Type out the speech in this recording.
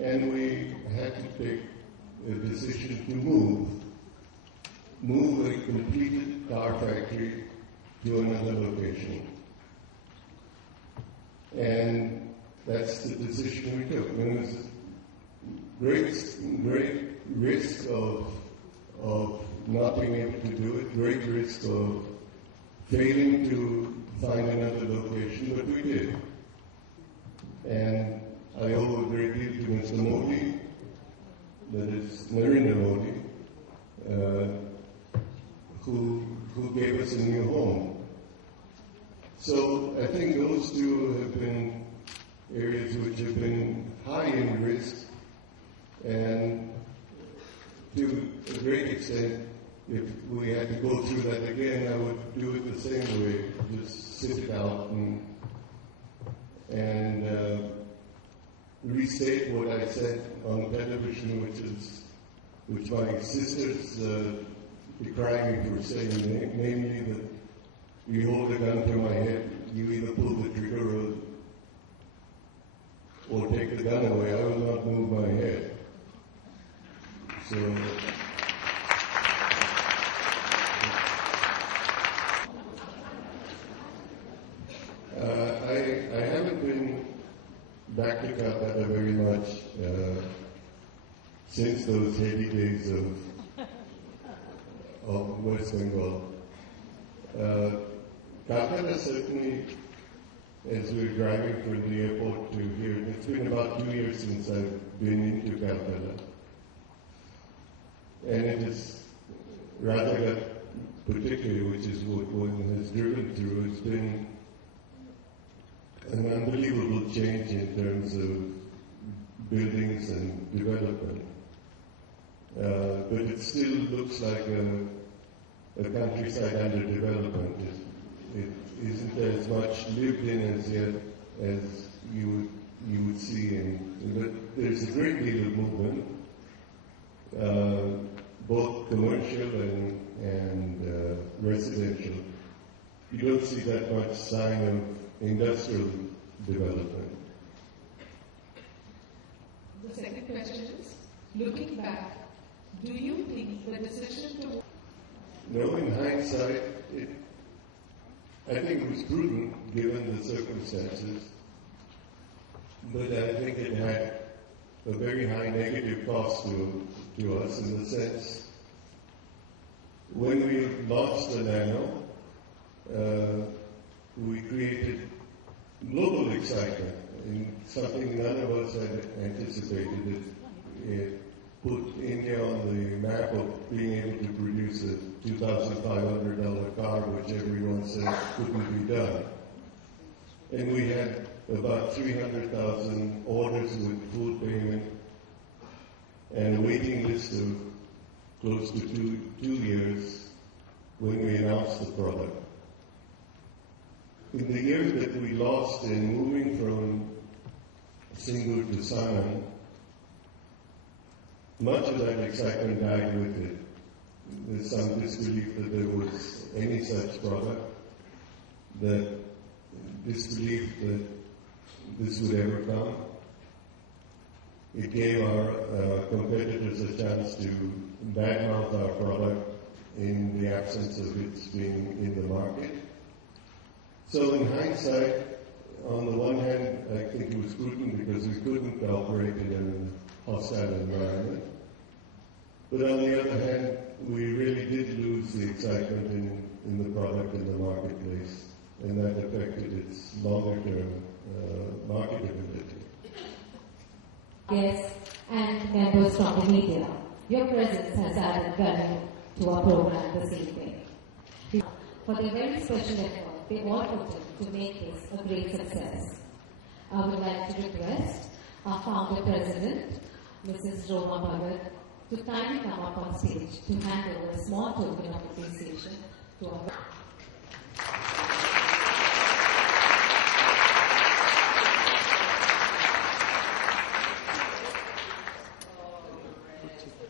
and we had to take a decision to move a completed car factory to another location. And that's the decision we took. There was great risk of not being able to do it, great risk of failing to find another location, but we did. And I owe a great deal to Mr. Modi, that is Narendra Modi, who gave us a new home. So I think those two have been areas which have been high in risk, and to a great extent, if we had to go through that again, I would do it the same way, just sit it out and restate what I said on television, which my sisters decried me for saying, namely that you hold a gun to my head, you either pull the trigger or take the gun away. I will not move my head. So I haven't been back to Calcutta very much since those heady days of West Bengal. Calcutta certainly, as we're driving from the airport to here, it's been about 2 years since I've been into Calcutta. And it is Radhagat particularly, which is what one has driven through, it's been an unbelievable change in terms of buildings and development. But it still looks like a countryside under development. It isn't as much lived in as yet as you would see but there's a great deal of movement, both commercial and residential. You don't see that much sign of industrial development. The second question is, looking back, do you think the decision to... No, in hindsight, I think it was prudent given the circumstances, but I think it had a very high negative cost to us in the sense when we launched the Nano, we created global excitement in something none of us had anticipated. It put India on the map of being able to produce a $2,500 car, which everyone said couldn't be done. And we had about 300,000 orders with full payment and a waiting list of close to two years when we announced the product. In the year that we lost in moving from Singur to Sanand, much of that excitement died with it. There's some disbelief that there was any such product, disbelief that this would ever come. It gave our competitors a chance to badmouth our product in the absence of its being in the market. So in hindsight, on the one hand, I think it was prudent because we couldn't operate in a hostile environment. But on the other hand, we really did lose the excitement in the product in the marketplace, and that affected its longer-term marketability. Guests and members from the media, your presence has added value to our program this evening. For their very special effort, they all put in to make this a great success. I would like to request our founder president, Mrs. Roma Bhagat, to kindly come up on stage to hand over a small token of appreciation to our